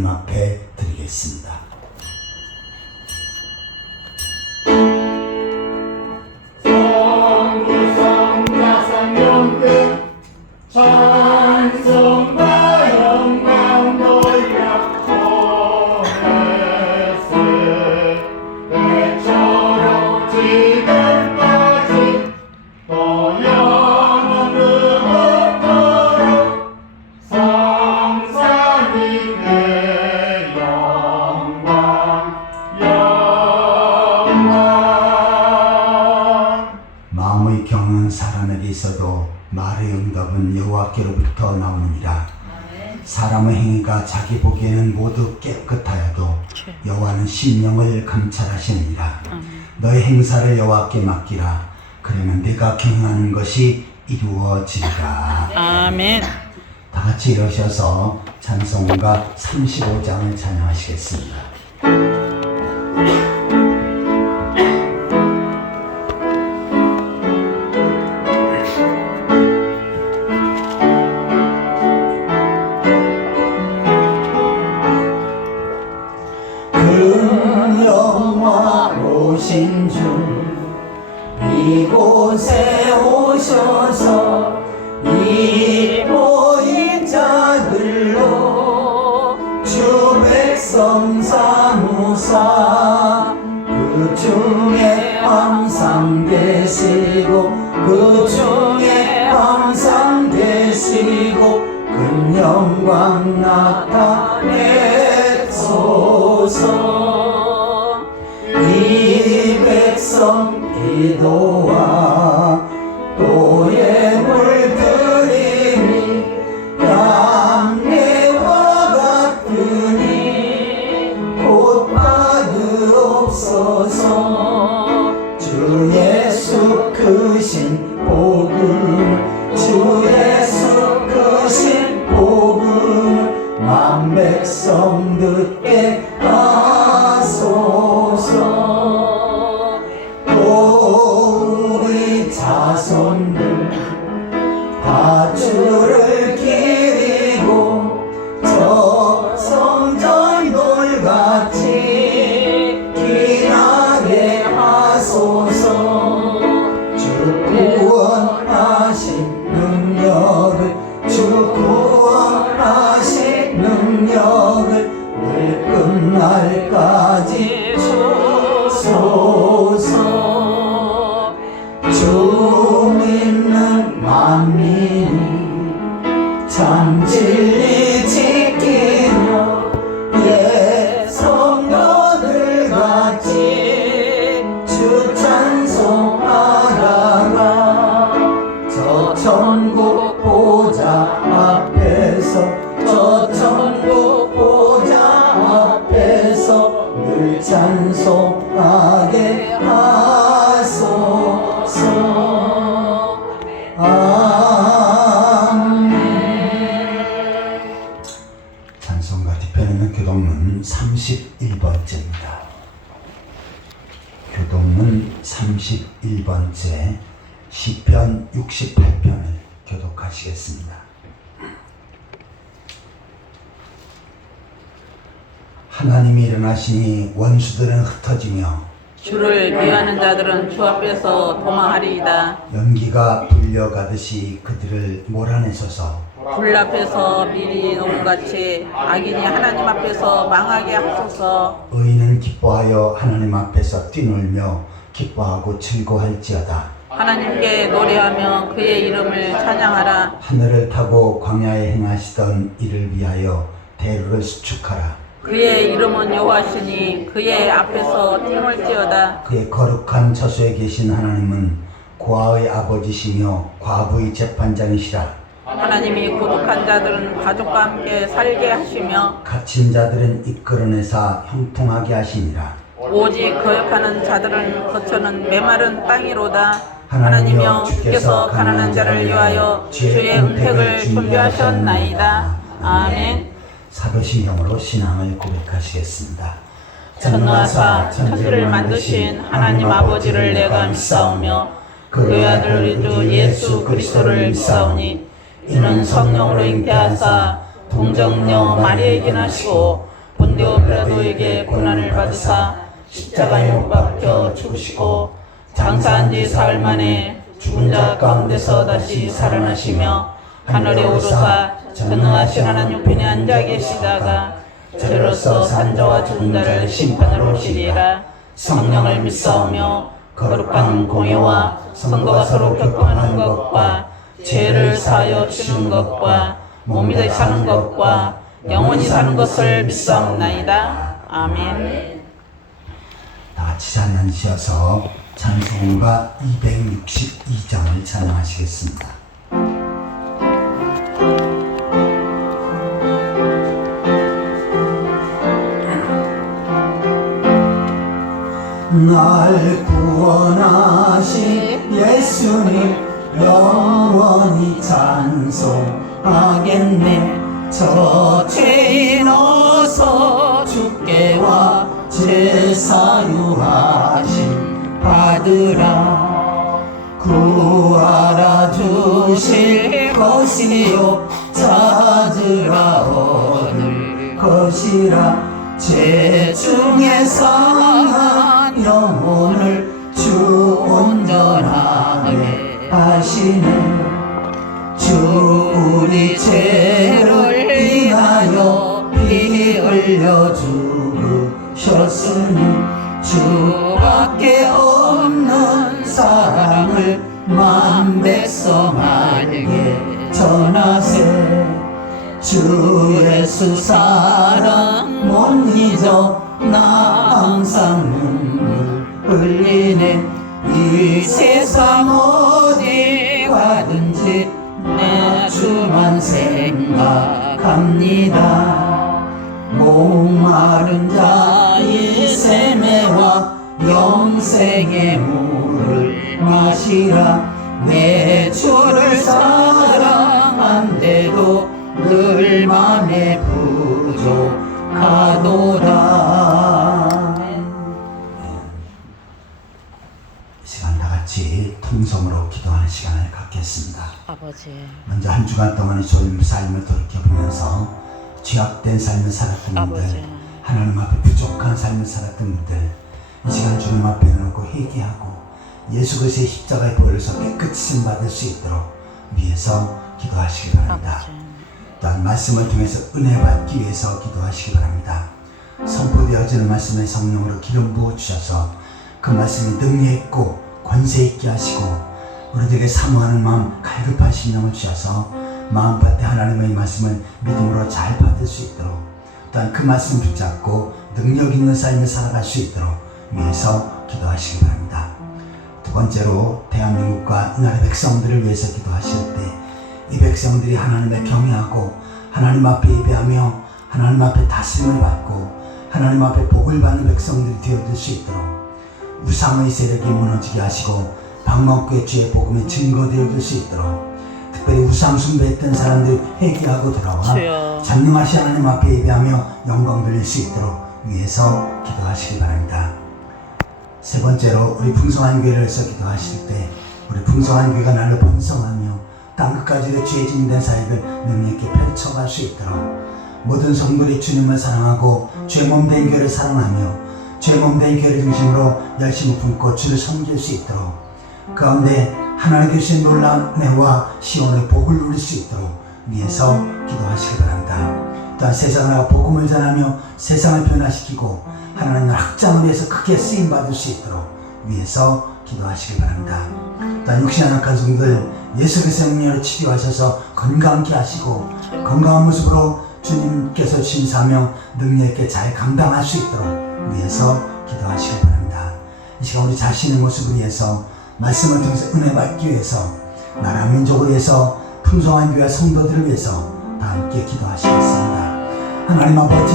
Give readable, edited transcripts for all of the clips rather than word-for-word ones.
하나님 앞에 드리겠습니다. 마음의 경은 사람에게 있어도 말의 응답은 여호와께로부터 나오느니라. 사람의 행위가 자기 보기에는 모두 깨끗하여도 여호와는 심령을 감찰하시느니라. 너의 행사를 여호와께 맡기라. 그러면 네가 경영하는 것이 이루어지리라. 아멘. 다 같이 일어서서 찬송가 35장을 찬양하시겠습니다. 오신 주 이곳에 오셔서 이 모인 자들로 주 백성 삼으사 그 중에 항상 계시고 그 중에 항상 계시고 큰 영광 나타내소서. 이 백성 기도와 또의 물들이니 양내와 같으니 곧 받으옵소서. 주 예수 크신 복음 주 예수 크신 복음 만 백성 듣게 하소서. 또 우리 자손들 다 주를 기리고 저 성전 돌같이 기나게 하소서. 주 구원하신 능력을 주 구원하신 능력을 늘 끝날까지 주소서. 주 믿는 만민이 참 진리 지키며 예 성도들 같이 주 찬송하다가 저 천국 보좌 앞에서 저 천국 보좌 앞에서 늘 찬송하게 하소서. 아멘. 찬송가 뒤편에는 교동문 31번째입니다. 교동문 31번째 시편 68편을 교독하시겠습니다. 하나님이 일어나시니 원수들은 흩어지며 주를 미워하는 자들은 주 앞에서 도망하리이다. 연기가 불려가듯이 그들을 몰아내소서. 불 앞에서 미리 노무같이 악인이 하나님 앞에서 망하게 하소서. 의인은 기뻐하여 하나님 앞에서 뛰놀며 기뻐하고 즐거워할지어다. 하나님께 노래하며 그의 이름을 찬양하라. 하늘을 타고 광야에 행하시던 이를 위하여 대루를 수축하라. 그의 이름은 여호와시니 그의 앞에서 뛰놀지어다. 그의 거룩한 저수에 계신 하나님은 고아의 아버지시며 과부의 재판장이시라. 하나님이 고독한 자들은 가족과 함께 살게 하시며 갇힌 자들은 이끌어내사 형통하게 하시니라. 오직 거역하는 자들은 거처는 메마른 땅이로다. 하나님이여 주께서 가난한 자를 위하여 주의 은택을 준비하셨나이다. 아멘. 사도신경으로 신앙을 고백하시겠습니다. 전능하사 천지를 만드신 하나님 아버지를 내가 믿사오며 그의 아들 우리 주 예수 그리스도를 믿사오니 이는 성령으로 잉태하사 동정녀 마리에게 나시고 본디오 빌라도에게 고난을 받으사 십자가에 못 박혀 죽으시고 장사한 지 사흘 만에 죽은 자 가운데서 다시 살아나시며 하늘에 오르사 전능하신 하나님 우편에 앉아 계시다가 저로서 산자와 죽은 자를 심판하러 오시리라. 성령을 믿사오며 거룩한 공예와 성도가 서로 격동하는 것과 죄를 사하여 주는 것과 몸이 되어 사는 것과 영원히 사는 것을 믿사옵나이다. 아멘. 다 같이 찬양하셔서 찬송가 262장을 찬양하시겠습니다. 날 구원하신 예수님 영원히 찬송하겠네. 저 죄인 어서 주께와 제사유하심 받으라. 구하라 주실 것이요 찾으라 얻을 것이라. 죄 중에 상한 영혼을 주 온전하게 하시네. 주 우리 죄를 인하여 피 흘려 죽으셨으니 주밖에 없는 사랑을 만 백성에게 전하세. 주 예수 사랑 못 잊어 나 항상 눈물 흘리네. 이 세상 어디 가든지 내 주만 생각합니다. 목마른 자의 세매와 영생의 물을 마시라. 내 주를 사랑한데도 늘 맘에 부족하도다. 이 시간 다 같이 통성으로 기도하는 시간을 갖겠습니다. 아버지, 먼저 한 주간 동안의 삶을 돌이켜보면서 죄악된 삶을 살았던 분들, 아버지. 하나님 앞에 부족한 삶을 살았던 분들, 이 시간 주님 앞에 놓고 회개하고 예수 그리스도의 십자가의 보혈로서 깨끗이 쓰임 받을 수 있도록 위해서 기도하시기 바랍니다. 아버지. 또한 말씀을 통해서 은혜 받기 위해서 기도하시기 바랍니다. 선포되어지는 말씀의 성령으로 기름 부어 주셔서 그 말씀이 능력 있고 권세 있게 하시고 우리들에게 사모하는 마음, 갈급하신 영을 주셔서 마음밭에 하나님의 말씀을 믿음으로 잘 받을 수 있도록, 또한 그 말씀 붙잡고 능력 있는 삶을 살아갈 수 있도록 위해서 기도하시기 바랍니다. 두 번째로 대한민국과 이 나라의 백성들을 위해서 기도하실 때 이 백성들이 하나님을 경외하고 하나님 앞에 예배하며 하나님 앞에 다스림을 받고 하나님 앞에 복을 받는 백성들이 되어줄 수 있도록 우상의 세력이 무너지게 하시고 방목교회 주의 복음의 증거 되어줄 수 있도록, 특별히 우상 숭배했던 사람들이 회개하고 돌아와 주여. 전능하신 하나님 앞에 예배하며 영광 돌릴 수 있도록 위해서 기도하시기 바랍니다. 세 번째로 우리 풍성한 교회를 위해서 기도하실 때 우리 풍성한 교회가 날로 번성하며 땅끝까지 주의 증인된 사역을 능력 있게 펼쳐갈 수 있도록 모든 성도들이 주님을 사랑하고 죄 몸된 교회를 사랑하며 죄 몸된 교회를 중심으로 열심히 품고 주를 섬길 수 있도록 그 가운데 하나님 주신 놀라운 은혜와 시온의 복을 누릴 수 있도록 위해서 기도하시기 바랍니다. 또한 세상을 복음을 전하며 세상을 변화시키고 하나님의 확장을 위해서 크게 쓰임받을 수 있도록 위해서 기도하시기 바랍니다. 또한 육신의 악한 성들 예수 그리스도의 능력으로 치료하셔서 건강케 하시고 건강한 모습으로 주님께서 주신 사명 능력 있게 잘 감당할 수 있도록 위해서 기도하시기 바랍니다. 이 시간 우리 자신의 모습을 위해서 말씀을 통해서 은혜 받기 위해서 나라 민족을 위해서 풍성한 교회 성도들을 위해서 다 함께 기도하시겠습니다. 하나님 아버지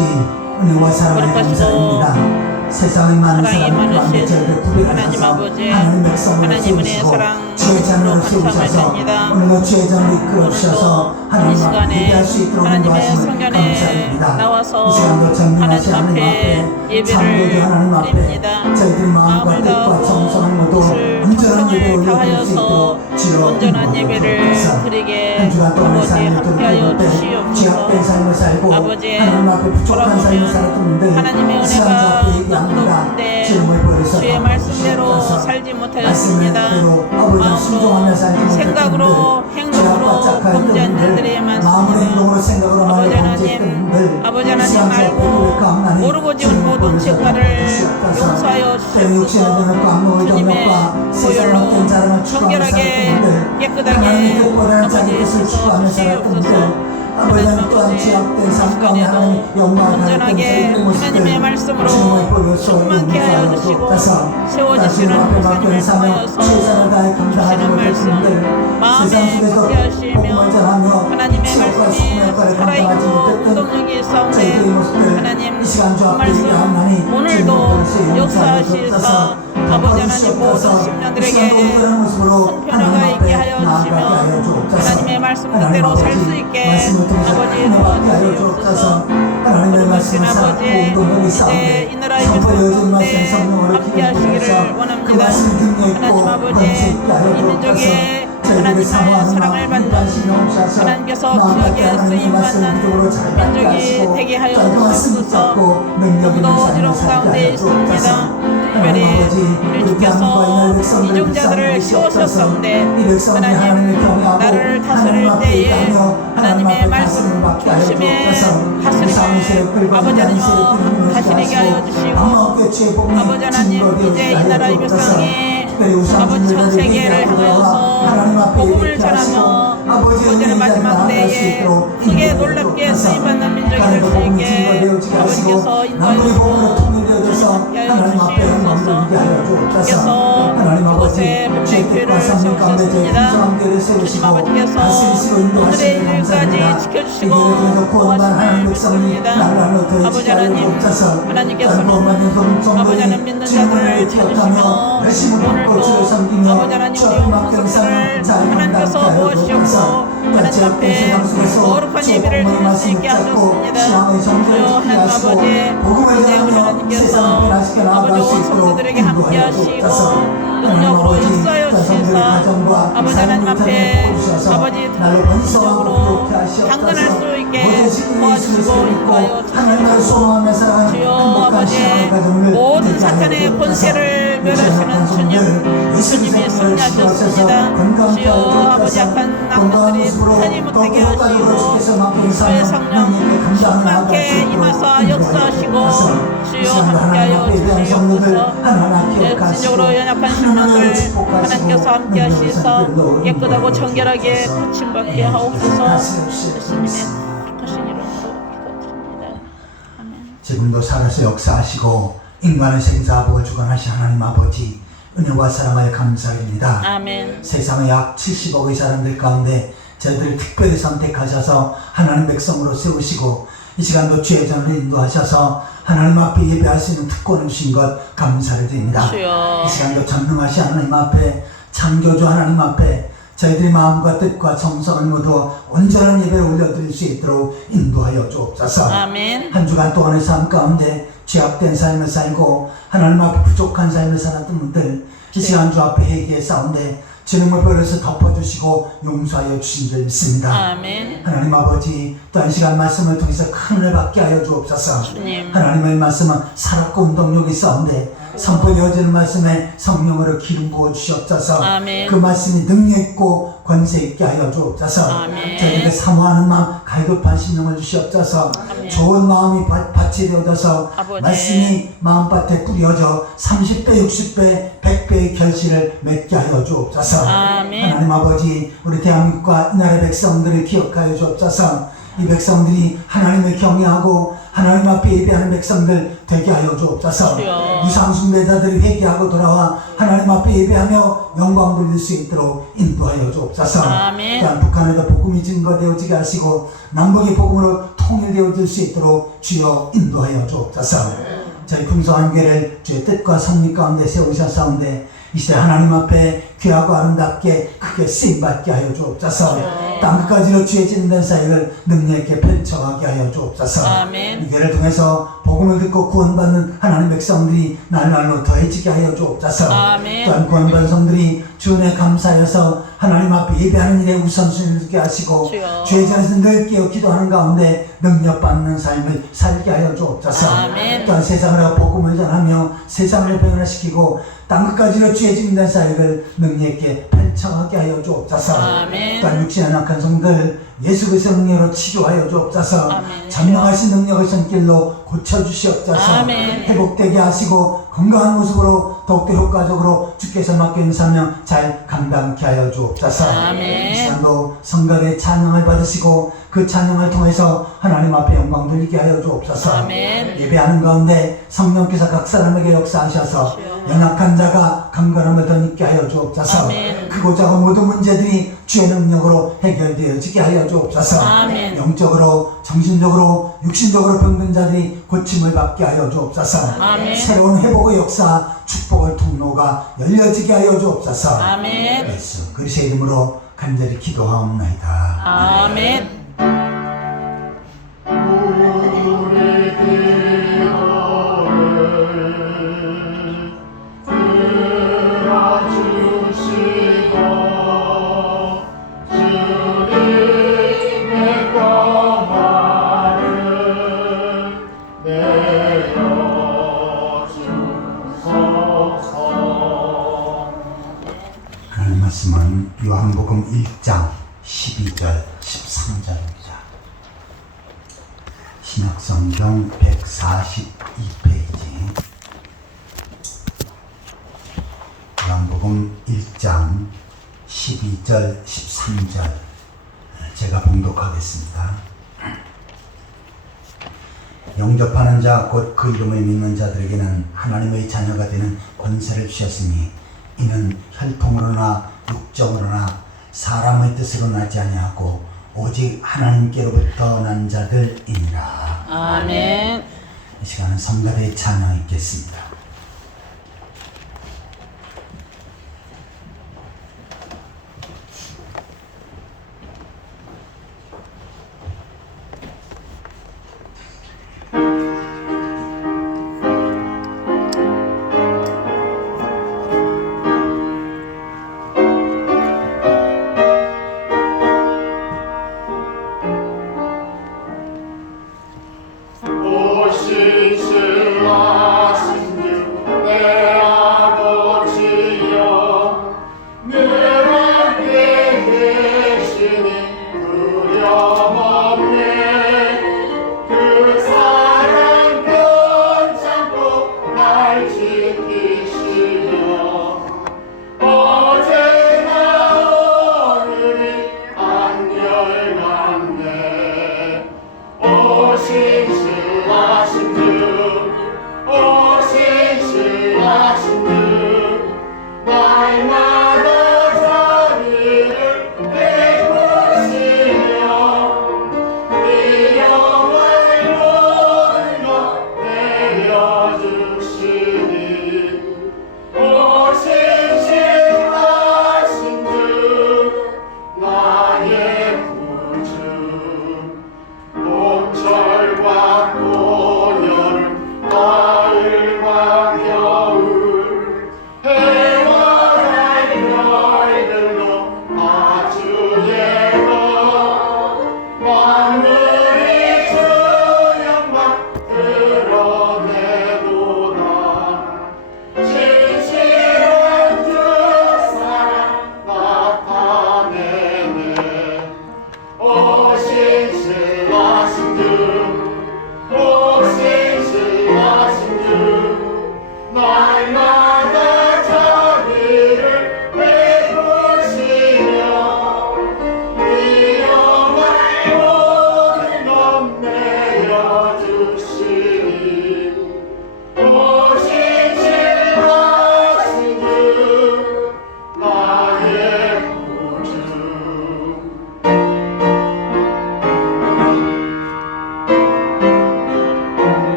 은혜와 사랑에 감사합니다. 세상의 많은 사랑을 가운데 저희를 구별하셔서 하나님 백성을 세우시고 주의 자녀를 세우셔서 오늘도 주의 자녀를 이끌어 주셔서 하나님 앞에 예배할 수 있도록 인도하심을 감사드립니다. 이 시간도 전능하신 하나님 앞에 창조주 하나님 앞에 저희들의 마음과 뜻과 정성을 모두 정성을 다하여서 온전한 예배를 드리게 아버지 함께하여 주시옵소서. 아버지 돌아보면 하나님의 은혜가 너무도 큰데 주의 말씀대로 살지 못하였습니다. 마음으로 생각으로 행동으로 범죄한 일들이 많습니다. 아버지 하나님 알고 모르고 지은 모든 죄가를 용서하여 주시옵소서. 주님의 보혈로 정결하게 깨끗하게 아버지 씻어 주시옵소서. 하나님 아버지 이 시간에도 온전하게 하나님의 말씀으로 충만케 하여 주시고 세워지시는 목사님을 통하여서 주시는 말씀 마음에 갖게 하시며 하나님의 말씀이 살아있고 운동력이 있사오니 하나님 그 말씀 오늘도 역사하시사 아버지 하나님 모든 심령들에게 큰 변화가 있게 하여 주시며 하나님의 말씀 그대로 살 수 있게 아버지 도와주시옵소서. 거룩하신 아버지 이제 이 나라 예배 가운데 함께 하시기를 원합니다. 하나님 아버지 이 민족의 하나님의 사랑을 받는 하나님께서 귀하게 쓰임받는 민족이 되게 하여 주시옵소서. 너무도 어지러운 가운데 있습니다. 특별히 우리 주께서 이중자들을 세우셨사온데 하나님 나를 다스릴 때에 하나님의 말씀 중심에 다스림을 아버지 하나님 다스리게 하여 주시고 아버지 하나님 이제 이 나라 이 백성이 아버지 전 세계를 향하여서 복음을 전하며 아버지는 마지막 때에 크게 놀랍게 쓰임받는 민족이 될 수 있게 아버지께서 인도하시고 함께 하여 주시옵소서. 주께서 그곳에 목회교회를 세우셨습니다. 주님 아버지께서 오늘의 일까지 지켜주시고 도와주시면 믿습니다. 아버지 하나님께서는 아버지 하나님 믿는 자들을 찾으시며 오늘도 아버지 하나님 우리 목사들을 하나님께서 모아주셨고 하나님 앞에 거룩한 예배를 드릴 수 있게 하셨습니다. 주여 하나님 아버지 이제 우리 하나님께서 아버지 온 성도들에게 함께 하시고 능력으로 역사하여 주시사 아버지 하나님 앞에 아버지 능력으로 당근할 수 있게 도와주시고 인도하여 주시옵소서. 주여 아버지 모든 사탄의 권세를 멸하시는 주님이 승리하셨습니다. 주여 아버지 약한 악령들이 불타지 못하게 하시고 주의 성령 충만케 임하사 역사하시고 주여 함께하여 주시옵소서. 진정으로 연약한 심령들 하나님께서 함께 하시사 깨끗하고 정결하게 고침받게 하옵소서. 예수님의 크신 이름으로 기도드립니다. 아멘. 지금도 살아서 역사하시고 인간의 생사복을 주관하신 하나님 아버지 은혜와 사랑하여 감사드립니다. 아멘. 세상의 약 70억의 사람들 가운데 저희들을 특별히 선택하셔서 하나님 백성으로 세우시고 이 시간도 주의 전을 인도하셔서 하나님 앞에 예배할 수 있는 특권을 주신 것 감사를 드립니다. 주여. 이 시간도 전능하신 하나님 앞에 창조주 하나님 앞에 저희들의 마음과 뜻과 정성을 모두 온전한 예배를 올려드릴 수 있도록 인도하여 주옵소서. 아멘. 한 주간 동안의 삶 가운데 죄악된 삶을 살고 하나님 앞에 부족한 삶을 살았던 분들 이 시간 주 앞에 회개의 싸운데 주님의 보혈에서 덮어주시고 용서하여 주신 줄 믿습니다. 아멘. 하나님 아버지 또한 시간 말씀을 통해서 큰 은혜 받게 하여 주옵소서. 주님. 하나님의 말씀은 살았고 운동력이 있사온데 선포되어지는 말씀에 성령으로 기름 부어 주시옵소서. 아멘. 그 말씀이 능력 있고 권세 있게 하여 주옵소서. 아멘. 저희에게 사모하는 마음 갈급한 심령을 주시옵소서. 아멘. 좋은 마음이 밭이 되어져서 아버지. 말씀이 마음밭에 뿌려져 30배 60배 100배의 결실을 맺게 하여 주옵소서. 아멘. 하나님 아버지 우리 대한민국과 이 나라의 백성들을 기억하여 주옵소서. 이 백성들이 하나님을 경외하고 하나님 앞에 예배하는 백성들 되게 하여 주옵소서. 유상숭배자들이 회개하고 돌아와 하나님 앞에 예배하며 영광 돌릴 수 있도록 인도하여 주옵소서. 아멘. 또한 북한에도 복음이 증거되어지게 하시고 남북이 복음으로 통일되어질 수 있도록 주여 인도하여 주옵소서. 저희 풍성한 교회를 주의 뜻과 섭리 가운데 세우셨사온데 이 시대 하나님 앞에 귀하고 아름답게 크게 쓰임받게 하여 주옵소서. 땅 끝까지로 주의 진된 사역을 능력 있게 펼쳐가게 하여 주옵소서. 아멘. 이 교회를 통해서 복음을 듣고 구원받는 하나님 백성들이 날날로 더해지게 하여 주옵소서. 아멘. 또한 구원받은 성들이 주 은혜 감사하여서 하나님 앞에 예배하는 일에 우선순위를 두게 하시고 주여. 주의 자리에서 늘 깨어 기도하는 가운데 능력받는 삶을 살게 하여 주옵소서. 아멘. 또한 세상으로 복음을 전하며 세상을 변화시키고 땅끝까지로 주의 증인된 사역을 능력 있게 펼쳐가게 하여 주옵소서. 아멘. 또한 육신의 약한 성들 예수 그리스도의 능력으로 치료하여 주옵소서. 아멘. 전능하신 능력의 손길로 고쳐주시옵소서. 아멘. 회복되게 하시고 건강한 모습으로 더욱더 효과적으로 주께서 맡겨진 사명 잘 감당케 하여 주옵소서. 아멘. 이 시간도 성결의 찬양을 받으시고 그 찬양을 통해서 하나님 앞에 영광 돌리게 하여 주옵소서. 아멘. 예배하는 가운데 성령께서 각 사람에게 역사하셔서 연약한 자가 강건함을 더 있게 하여 주옵소서. 아멘. 크고 작은 모든 문제들이 주의 능력으로 해결되어지게 하여 주옵소서. 아멘. 영적으로 정신적으로 육신적으로 병든 자들이 고침을 받게 하여 주옵소서. 아멘. 새로운 회복의 역사 축복의 통로가 열려지게 하여 주옵소서. 아멘. 예수 그리스도의 이름으로 간절히 기도하옵나이다. 아멘. 하나님 말씀은 요한복음 1장 12절 13절입니다. 신약성경 142페이지 요한복음 1장 12절 13절 제가 봉독하겠습니다. 영접하는 자 곧 그 이름을 믿는 자들에게는 하나님의 자녀가 되는 권세를 주셨으니 이는 혈통으로나 육정으로나 사람의 뜻으로 나지 아니하고 오직 하나님께로부터 난 자들이니라. 아멘. 이 시간은 성가대의 찬양 있겠습니다. 오신 주 하신 주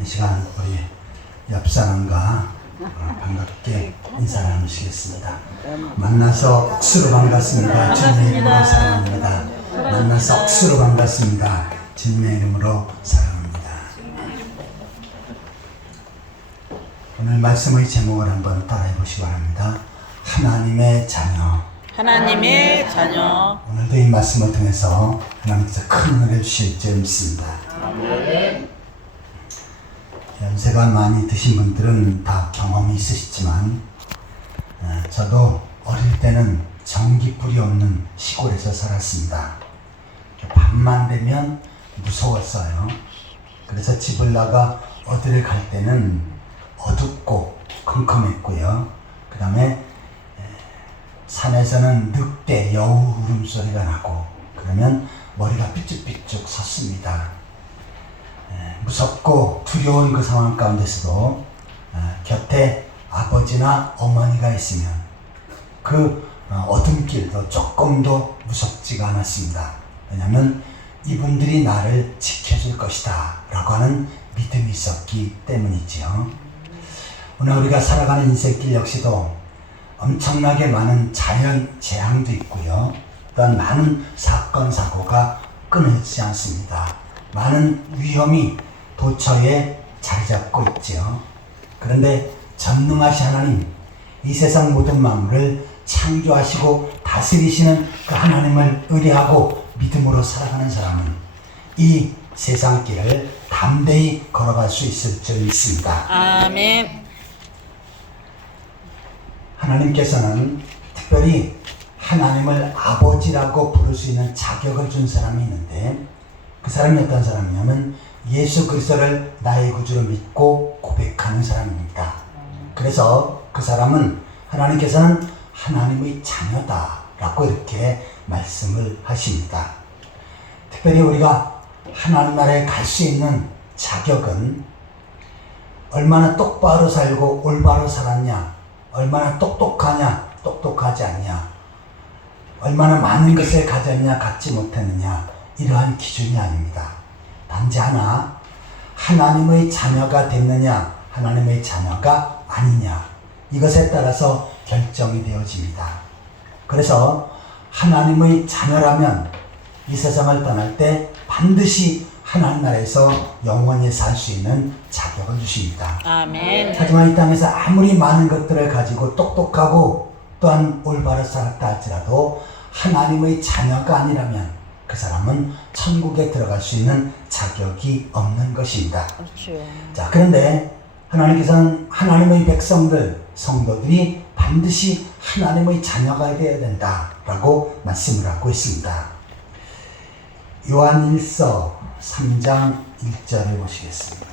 이 시간 우리 옆 사람과 반갑게 인사를 나누시겠습니다. 만나서 억수로 반갑습니다. 주님의 이름으로 사랑합니다. 만나서 억수로 반갑습니다. 주님의 이름으로 사랑합니다. 오늘 말씀의 제목을 한번 따라해 보시기 바랍니다. 하나님의 자녀. 하나님의 자녀. 오늘도 이 말씀을 통해서 하나님께서 큰 은혜를 주실 줄 믿습니다. 연세가 많이 드신 분들은 다 경험이 있으시지만 저도 어릴 때는 전기불이 없는 시골에서 살았습니다. 밤만 되면 무서웠어요. 그래서 집을 나가 어디를 갈 때는 어둡고 컴컴했고요. 그 다음에 산에서는 늑대, 여우 울음소리가 나고 그러면 머리가 삐쭉삐쭉 섰습니다. 무섭고 두려운 그 상황 가운데서도 곁에 아버지나 어머니가 있으면 그 어둠 길도 조금도 무섭지가 않았습니다. 왜냐하면 이분들이 나를 지켜줄 것이다 라고 하는 믿음이 있었기 때문이지요. 오늘 우리가 살아가는 인생길 역시도 엄청나게 많은 자연 재앙도 있고요. 또한 많은 사건 사고가 끊어지지 않습니다. 많은 위험이 도처에 자리 잡고 있죠. 그런데 전능하신 하나님, 이 세상 모든 만물을 창조하시고 다스리시는 그 하나님을 의뢰하고 믿음으로 살아가는 사람은 이 세상 길을 담대히 걸어갈 수 있을 줄 믿습니다. 아멘. 하나님께서는 특별히 하나님을 아버지라고 부를 수 있는 자격을 준 사람이 있는데 그 사람이 어떤 사람이냐면 예수 그리스도를 나의 구주로 믿고 고백하는 사람입니다. 그래서 그 사람은 하나님께서는 하나님의 자녀다라고 이렇게 말씀을 하십니다. 특별히 우리가 하나님 나라에 갈 수 있는 자격은 얼마나 똑바로 살고 올바로 살았냐, 얼마나 똑똑하냐, 똑똑하지 않냐, 얼마나 많은 것을 가졌냐, 갖지 못했느냐, 이러한 기준이 아닙니다. 단지 하나, 하나님의 자녀가 됐느냐, 하나님의 자녀가 아니냐, 이것에 따라서 결정이 되어집니다. 그래서 하나님의 자녀라면 이 세상을 떠날 때 반드시 하나님 나라에서 영원히 살 수 있는 자격을 주십니다. 아멘. 하지만 이 땅에서 아무리 많은 것들을 가지고 똑똑하고 또한 올바로 살았다 할지라도 하나님의 자녀가 아니라면 그 사람은 천국에 들어갈 수 있는 자격이 없는 것입니다. 그렇죠. 자, 그런데 하나님께서는 하나님의 백성들, 성도들이 반드시 하나님의 자녀가 되어야 된다라고 말씀을 하고 있습니다. 요한일서 3장 1절을 보시겠습니다.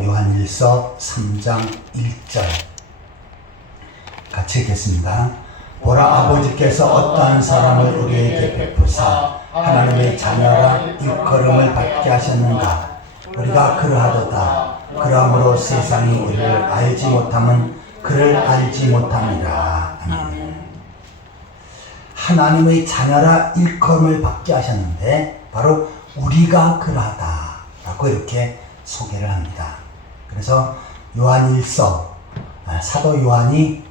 요한일서 3장 1절 같이 읽겠습니다. 보라, 아버지께서 어떠한 사람을 우리에게 베푸사 하나님의 자녀라 일컬음을 받게 하셨는가. 우리가 그러하도다. 그러므로 세상이 우리를 알지 못함은 그를 알지 못함이라. 아멘. 하나님의 자녀라 일컬음을 받게 하셨는데 바로 우리가 그러하다라고 이렇게 소개를 합니다. 그래서 요한일서, 사도 요한이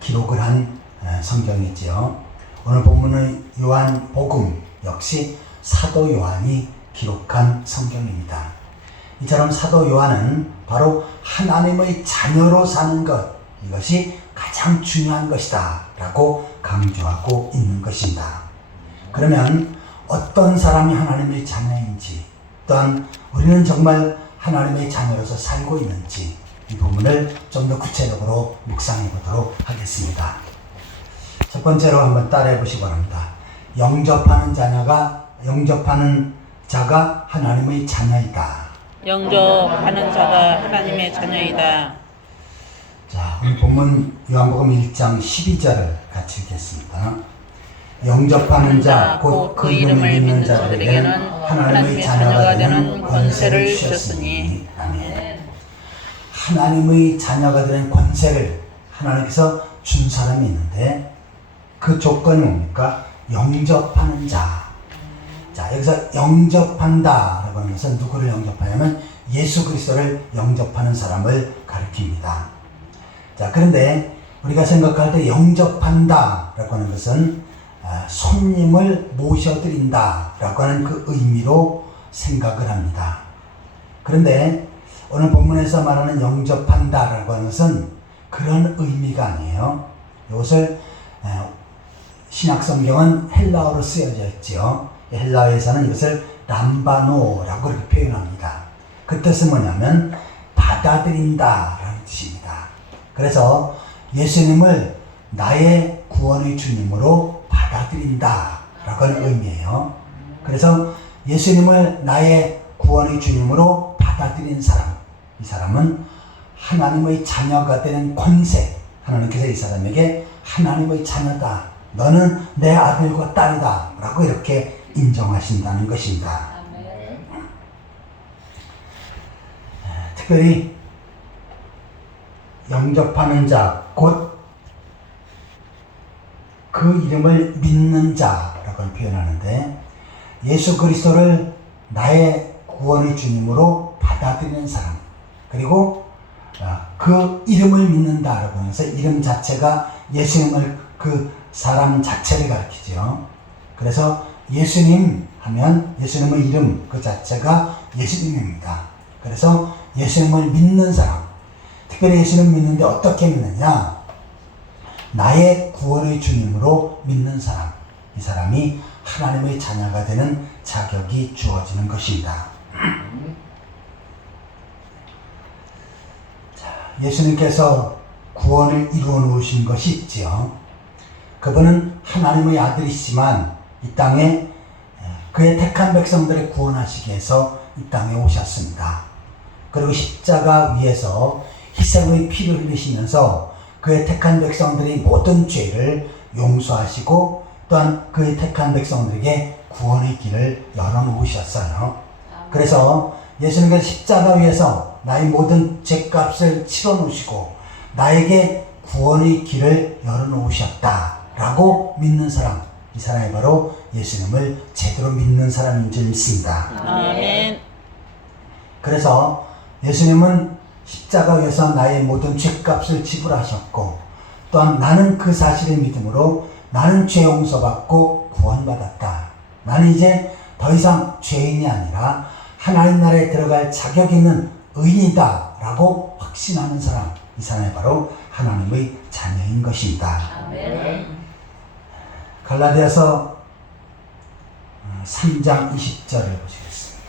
기록을 한 성경이지요. 오늘 본문의 요한복음 역시 사도 요한이 기록한 성경입니다. 이처럼 사도 요한은 바로 하나님의 자녀로 사는 것, 이것이 가장 중요한 것이다 라고 강조하고 있는 것입니다. 그러면 어떤 사람이 하나님의 자녀인지, 또한 우리는 정말 하나님의 자녀로서 살고 있는지 이 부분을 좀 더 구체적으로 묵상해 보도록 하겠습니다. 첫 번째로 한번 따라해 보시기 바랍니다. 영접하는 자가 하나님의 자녀이다. 영접하는 자가 하나님의 자녀이다. 자, 오늘 본문 요한복음 1장 12절을 같이 읽겠습니다. 영접하는 자, 곧 그 이름을 믿는 자들에게는 하나님의 자녀가 되는 권세를 주셨으니. 아멘. 하나님의 자녀가 되는 권세를 하나님께서 준 사람이 있는데 그 조건이 뭡니까? 영접하는 자. 자, 여기서 영접한다라고 하는 것은 누구를 영접하냐면 예수 그리스도를 영접하는 사람을 가리킵니다. 자, 그런데 우리가 생각할 때 영접한다라고 하는 것은 손님을 모셔드린다라고 하는 그 의미로 생각을 합니다. 그런데 오늘 본문에서 말하는 영접한다라고 하는 것은 그런 의미가 아니에요. 이것을 신약 성경은 헬라어로 쓰여져 있죠. 헬라어에서는 이것을 람바노라고 이렇게 표현합니다. 그 뜻은 뭐냐면 받아들인다라는 뜻입니다. 그래서 예수님을 나의 구원의 주님으로 받아들인다라고 하는 의미예요. 그래서 예수님을 나의 구원의 주님으로 받아들인 사람, 이 사람은 하나님의 자녀가 되는 권세, 하나님께서 이 사람에게 하나님의 자녀다, 너는 내 아들과 딸이다 라고 이렇게 인정하신다는 것입니다. 특별히 영접하는 자, 곧 그 이름을 믿는 자라고 표현하는데 예수 그리스도를 나의 구원의 주님으로 받아들이는 사람, 그리고 그 이름을 믿는다라고 하면서 이름 자체가 예수님을, 그 사람 자체를 가리키죠. 그래서 예수님 하면 예수님의 이름 그 자체가 예수님입니다. 그래서 예수님을 믿는 사람, 특별히 예수님을 믿는데 어떻게 믿느냐? 나의 구원의 주님으로 믿는 사람, 이 사람이 하나님의 자녀가 되는 자격이 주어지는 것입니다. 예수님께서 구원을 이루어 놓으신 것이 있지요. 그분은 하나님의 아들이시지만 이 땅에 그의 택한 백성들을 구원하시기 위해서 이 땅에 오셨습니다. 그리고 십자가 위에서 희생의 피를 흘리시면서 그의 택한 백성들의 모든 죄를 용서하시고 또한 그의 택한 백성들에게 구원의 길을 열어놓으셨어요. 그래서 예수님께서 십자가 위에서 나의 모든 죄값을 치러놓으시고 나에게 구원의 길을 열어놓으셨다라고 믿는 사람, 이 사람이 바로 예수님을 제대로 믿는 사람인 줄 믿습니다. 아멘. 그래서 예수님은 십자가 위에서 나의 모든 죄값을 지불하셨고 또한 나는 그 사실을 믿음으로 나는 죄 용서받고 구원받았다. 나는 이제 더 이상 죄인이 아니라 하나님 나라에 들어갈 자격 있는 의인이다 라고 확신하는 사람, 이 사람이 바로 하나님의 자녀인 것입니다. 아멘. 갈라디아서 3장 20절을 보시겠습니다.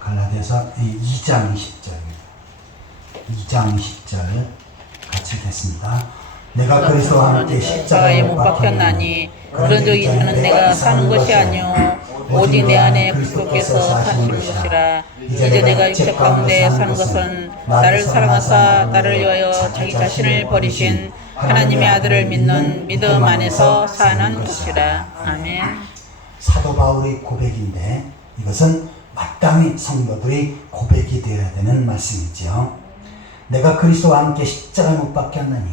갈라디아서 2장 20절입니다. 2장 20절 같이 읽겠습니다. 내가 그리스도와 함께 십자가에 못 박혔나니 그런즉 이제는 내가 사는 것이 아니요 오직 내 안에 그리스도께서 사시는 것이라. 이제 내가 육체 가운데 사는 것은 나를 사랑하사 나를 위하여 자기 자신을 버리신 하나님의 아들을 믿는 믿음 안에서 사는 것이라. 아멘. 사도 바울의 고백인데 이것은 마땅히 성도들이 고백이 되어야 되는 말씀이지요. 내가 그리스도와 함께 십자가에 못 박혔나니,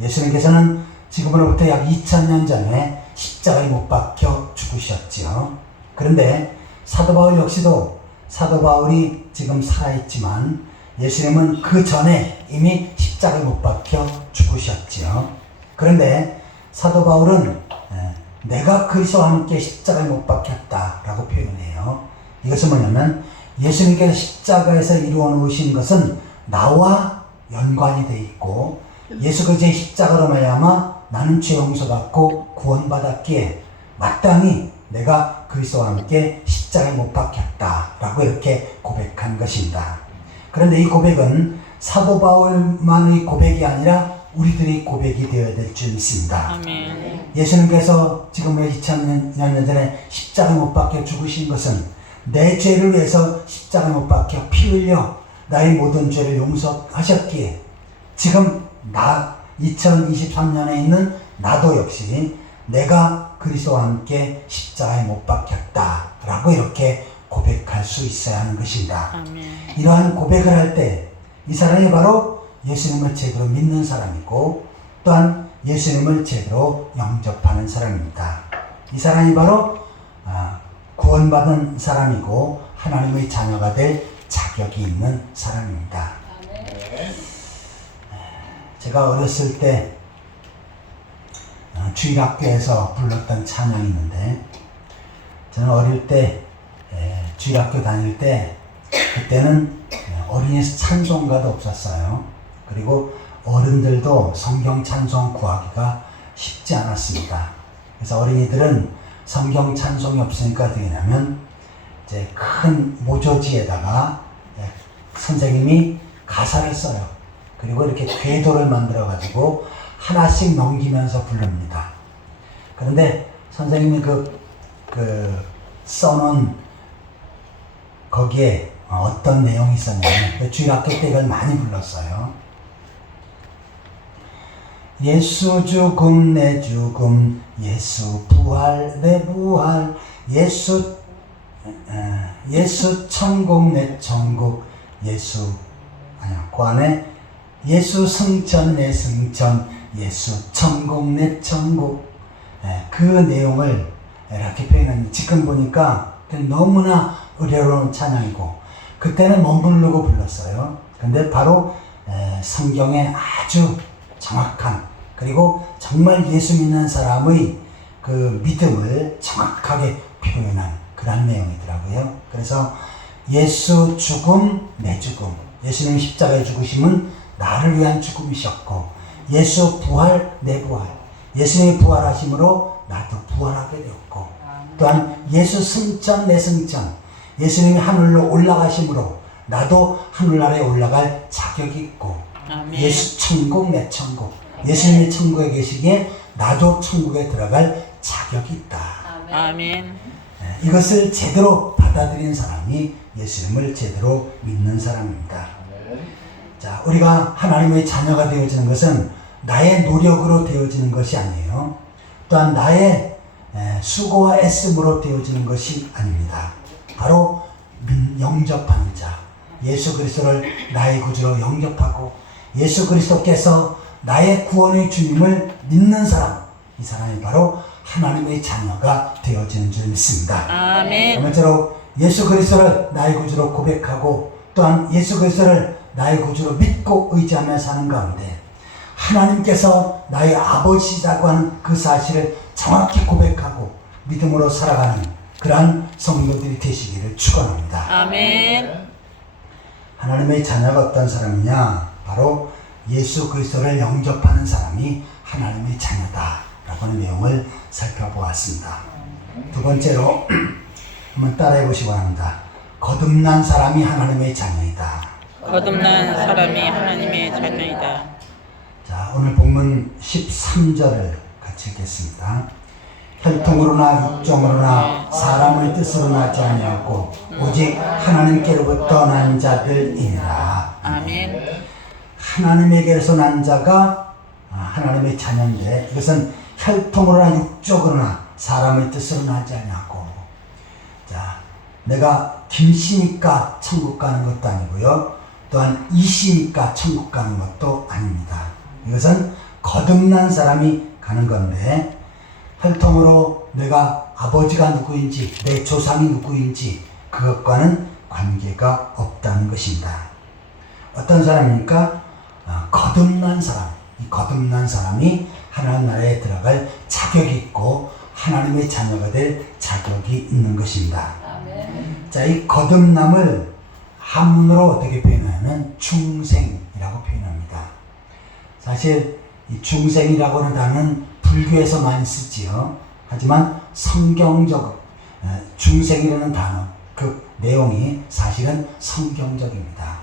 예수님께서는 지금으로부터 약 2000년 전에 십자가에 못 박혀 죽으셨지요. 그런데 사도 바울 역시도 사도 바울이 지금 살아있지만 예수님은 그 전에 이미 십자가에 못 박혀 죽으셨지요. 그런데 사도 바울은 내가 그리스도와 함께 십자가에 못 박혔다라고 표현해요. 이것은 뭐냐면 예수님께서 십자가에서 이루어 놓으신 것은 나와 연관이 되어 있고 예수 그리스도의 십자가로 말미암아 나는 죄 용서받고 구원받았기에 마땅히 내가 그리스도와 함께 십자가에 못 박혔다라고 이렇게 고백한 것입니다. 그런데 이 고백은 사도 바울만의 고백이 아니라 우리들의 고백이 되어야 될 줄 믿습니다. 아멘. 예수님께서 지금 2000년 전에 십자가에 못 박혀 죽으신 것은 내 죄를 위해서 십자가에 못 박혀 피 흘려 나의 모든 죄를 용서하셨기에 지금 2023년에 있는 나도 역시 내가 그리스도와 함께 십자가에 못 박혔다라고 이렇게 고백할 수 있어야 하는 것입니다. 아멘. 이러한 고백을 할 때 이 사람이 바로 예수님을 제대로 믿는 사람이고 또한 예수님을 제대로 영접하는 사람입니다. 이 사람이 바로 구원받은 사람이고 하나님의 자녀가 될 자격이 있는 사람입니다. 제가 어렸을 때 주일학교에서 불렀던 찬양이 있는데, 저는 어릴 때 주일학교 다닐 때 그때는 어린이 찬송가도 없었어요. 그리고 어른들도 성경 찬송 구하기가 쉽지 않았습니다. 그래서 어린이들은 성경 찬송이 없으니까 어떻게 되냐면 이제 큰 모조지에다가 선생님이 가사를 써요. 그리고 이렇게 궤도를 만들어 가지고 하나씩 넘기면서 부릅니다. 그런데 선생님이 써놓은 거기에 어떤 내용이 있었냐면, 주일학교 때 이걸 많이 불렀어요. 예수 죽음 내 죽음, 예수 부활 내 부활, 예수 천국 내 천국, 그 안에 예수 승천 내 승천, 예수 천국 내 천국. 그 내용을 이렇게 표현합니다. 지금 보니까 너무나 어려운 찬양이고, 그때는 머무르고 불렀어요. 근데 바로 성경에 아주 정확한, 그리고 정말 예수 믿는 사람의 그 믿음을 정확하게 표현한 그런 내용이더라고요. 그래서 예수 죽음 내 죽음, 예수님 십자가에 죽으심은 나를 위한 죽음이셨고, 예수 부활 내 부활, 예수님이 부활하심으로 나도 부활하게 되었고, 또한 예수 승천 내 승천, 예수님이 하늘로 올라가심으로 나도 하늘나라에 올라갈 자격이 있고, 아멘. 예수 천국 내 천국, 예수님이 천국에 계시기에 나도 천국에 들어갈 자격이 있다. 아멘. 이것을 제대로 받아들인 사람이 예수님을 제대로 믿는 사람입니다. 자, 우리가 하나님의 자녀가 되어지는 것은 나의 노력으로 되어지는 것이 아니에요. 또한 나의 수고와 애씀으로 되어지는 것이 아닙니다. 바로 영접하는 자, 예수 그리스도를 나의 구주로 영접하고 예수 그리스도께서 나의 구원의 주님을 믿는 사람, 이 사람이 바로 하나님의 자녀가 되어지는 줄 믿습니다. 아멘. 아무쪼록 예수 그리스도를 나의 구주로 고백하고 또한 예수 그리스도를 나의 구주로 믿고 의지하며 사는 가운데 하나님께서 나의 아버지라고 하는 그 사실을 정확히 고백하고 믿음으로 살아가는 그러한 성도들이 되시기를 축원합니다. 아멘. 하나님의 자녀가 어떤 사람이냐? 바로 예수 그리스도를 영접하는 사람이 하나님의 자녀다라고 하는 내용을 살펴보았습니다. 두 번째로 한번 따라해 보시기 바랍니다. 거듭난 사람이 하나님의 자녀이다. 거듭난 사람이 하나님의 자녀이다. 자, 오늘 본문 13절을 같이 읽겠습니다. 혈통으로나 육정으로나 사람의 뜻으로 나지 아니하고 오직 하나님께로부터 난 자들이니라. 아멘. 하나님에게서 난 자가 하나님의 자녀인데, 이것은 혈통으로나 육적으로나 사람의 뜻으로 나지 아니하고, 자, 내가 김씨니까 천국 가는 것도 아니고요, 또한 이씨니까 천국 가는 것도 아닙니다. 이것은 거듭난 사람이 가는 건데, 혈통으로 내가 아버지가 누구인지 내 조상이 누구인지 그것과는 관계가 없다는 것입니다. 어떤 사람입니까? 거듭난 사람. 이 거듭난 사람이 하나님 나라에 들어갈 자격이 있고 하나님의 자녀가 될 자격이 있는 것입니다. 자, 이 거듭남을 한문으로 어떻게 표현하냐면 중생이라고 표현합니다. 사실 이 중생이라고 하는 단어는 불교에서 많이 쓰지요. 하지만 성경적 중생이라는 단어, 그 내용이 사실은 성경적입니다.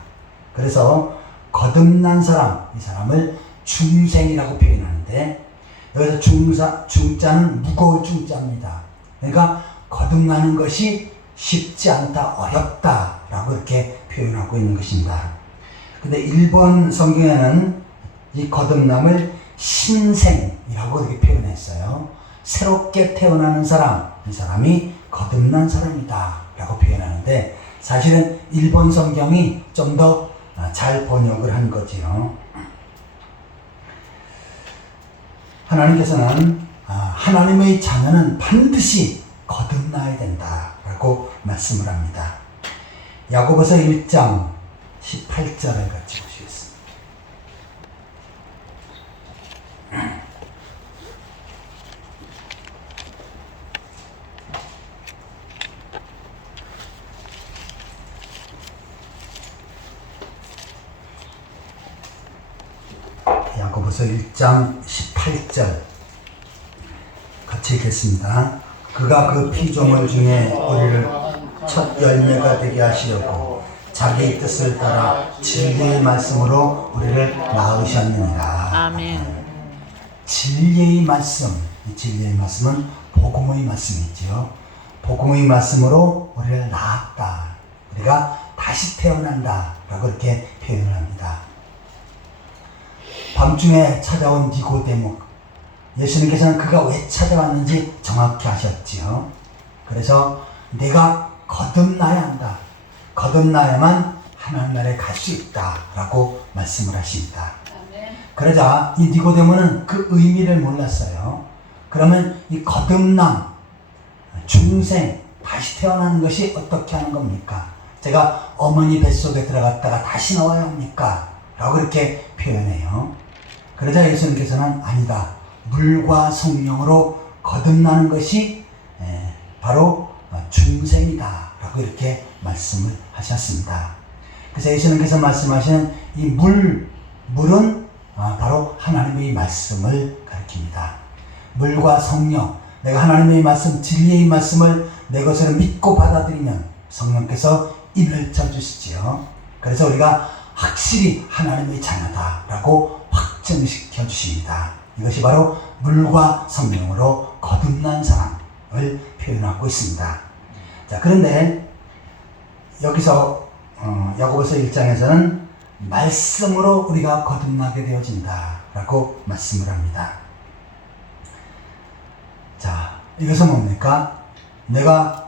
그래서 거듭난 사람, 이 사람을 중생이라고 표현하는데, 여기서 중자는 무거울 중자입니다. 그러니까 거듭나는 것이 쉽지 않다, 어렵다라고 이렇게 표현하고 있는 것입니다. 근데 일본 성경에는 이 거듭남을 신생이라고 이렇게 표현했어요. 새롭게 태어나는 사람, 이 사람이 거듭난 사람이다 라고 표현하는데, 사실은 일본 성경이 좀 더 잘 번역을 한 거지요. 하나님께서는 하나님의 자녀는 반드시 거듭나야 된다 라고 말씀을 합니다. 야고보서 1장 18절을 같이 보시겠습니다. 야고보서 1장 18절 같이 읽겠습니다. 그가 그 피조물 중에 우리를 첫 열매가 되게 하시려고 자기의 뜻을 따라 진리의 말씀으로 우리를 낳으셨느니라. 아멘. 진리의 말씀, 이 진리의 말씀은 복음의 말씀이지요. 복음의 말씀으로 우리를 낳았다. 우리가 다시 태어난다 라고 이렇게 표현을 합니다. 밤중에 찾아온 니고데모, 예수님께서는 그가 왜 찾아왔는지 정확히 아셨지요. 그래서 내가 거듭나야 한다. 거듭나야만 하나님 나라에 갈 수 있다 라고 말씀을 하십니다. 그러자 이 니고데모는 그 의미를 몰랐어요. 그러면 이 거듭남, 중생, 다시 태어나는 것이 어떻게 하는 겁니까? 제가 어머니 뱃속에 들어갔다가 다시 나와야 합니까? 라고 이렇게 표현해요. 그러자 예수님께서는 아니다. 물과 성령으로 거듭나는 것이 바로 중생이다 라고 이렇게 말씀을 하셨습니다. 그래서 예수님께서 말씀하시는 이 물은 바로 하나님의 말씀을 가리킵니다. 물과 성령, 내가 하나님의 말씀, 진리의 말씀을 내 것으로 믿고 받아들이면 성령께서 입을 쳐주시지요. 그래서 우리가 확실히 하나님의 자녀다 라고 확증시켜 주십니다. 이것이 바로 물과 성령으로 거듭난 사람을 표현하고 있습니다. 자, 그런데 여기서 야고보서 1장에서는 말씀으로 우리가 거듭나게 되어진다 라고 말씀을 합니다. 자, 이것은 뭡니까? 내가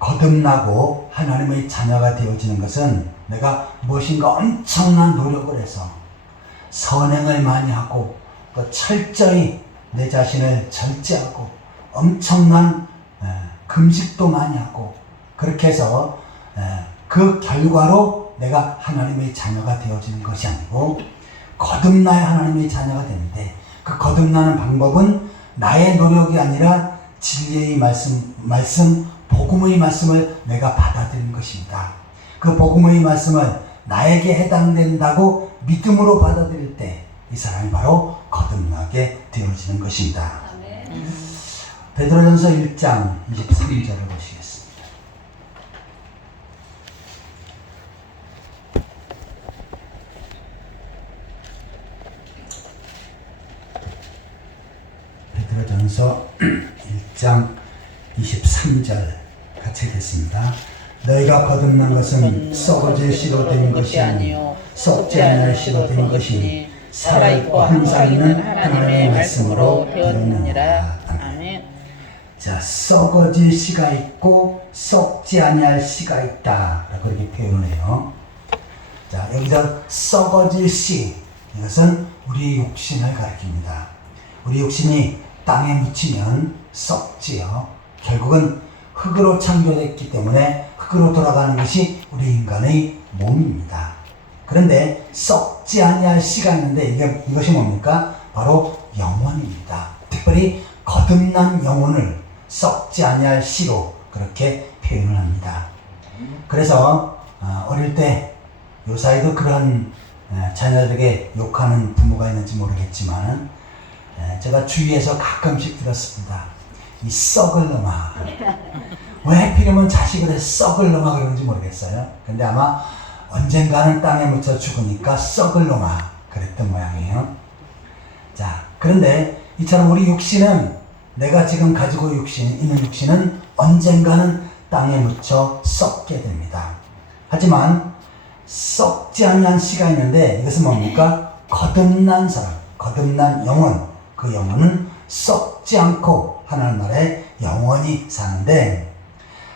거듭나고 하나님의 자녀가 되어지는 것은 내가 무엇인가 엄청난 노력을 해서 선행을 많이 하고 또 철저히 내 자신을 절제하고 엄청난 금식도 많이 하고 그렇게 해서 그 결과로 내가 하나님의 자녀가 되어지는 것이 아니고 거듭나야 하나님의 자녀가 되는데, 그 거듭나는 방법은 나의 노력이 아니라 진리의 말씀 복음의 말씀을 내가 받아들인 것입니다. 그 복음의 말씀을 나에게 해당된다고 믿음으로 받아들일 때 이 사람이 바로 거듭나게 되어지는 것입니다. 베드로전서 1장 23절을 보시겠습니다. 베드로전서 1장 23절 같이 읽겠습니다. 너희가 거듭난 것은 썩어질 씨로 된 것이 아니요 썩지 않을 씨로 된 것이니 살아있고 항상 있는 하나님의 말씀으로 되었느니라. 아멘. 자, 썩어질 씨가 있고 썩지 아니할 씨가 있다 라고 이렇게 표현을 해요. 자, 여기서 썩어질 씨, 이것은 우리 육신을 가리킵니다. 우리 육신이 땅에 묻히면 썩지요. 결국은 흙으로 창조됐기 때문에 흙으로 돌아가는 것이 우리 인간의 몸입니다. 그런데 썩지 아니할 씨가 있는데 이것이 뭡니까? 바로 영혼입니다. 특별히 거듭난 영혼을 썩지 아니할 씨로 그렇게 표현을 합니다. 그래서 어릴 때 요사이도 그런 자녀들에게 욕하는 부모가 있는지 모르겠지만 제가 주위에서 가끔씩 들었습니다. 이 썩을 놈아. 왜 하필이면 자식을 썩을 놈아 그러는지 모르겠어요. 근데 아마 언젠가는 땅에 묻혀 죽으니까 썩을 놈아 그랬던 모양이에요. 자, 그런데 이처럼 우리 육신은, 내가 지금 가지고 있는 육신은 언젠가는 땅에 묻혀 썩게 됩니다. 하지만 썩지 아니한 씨가 있는데 이것은 뭡니까? 거듭난 사람, 거듭난 영혼. 그 영혼은 썩지 않고 하나님 나라에 영원히 사는데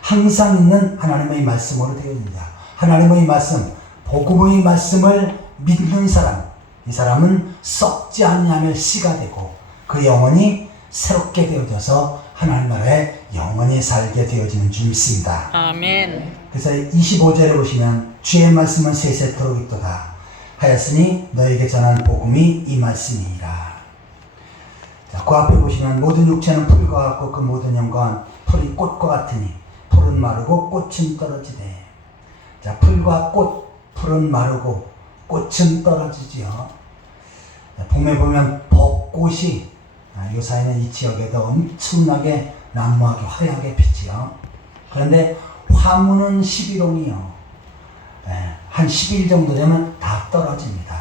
항상 있는 하나님의 말씀으로 되어집니다. 하나님의 말씀, 복음의 말씀을 믿는 사람, 이 사람은 썩지 아니하며 씨가 되고 그 영혼이 새롭게 되어져서 하나님 나라에 영원히 살게 되어지는 줄 믿습니다. 아멘. 그래서 25절에 보시면 주의 말씀은 세세토록 있도다 하였으니 너에게 전한 복음이 이 말씀이니라. 자, 그 앞에 보시면 모든 육체는 풀과 같고 그 모든 영광은 풀이 꽃과 같으니 풀은 마르고 꽃은 떨어지되. 자, 풀과 꽃, 풀은 마르고 꽃은 떨어지지요. 자, 봄에 보면 벚꽃이 요사이는 이 지역에도 엄청나게 난무하게 화려하게 피지요. 그런데 화무는 11홍이요. 한 10일 정도 되면 다 떨어집니다.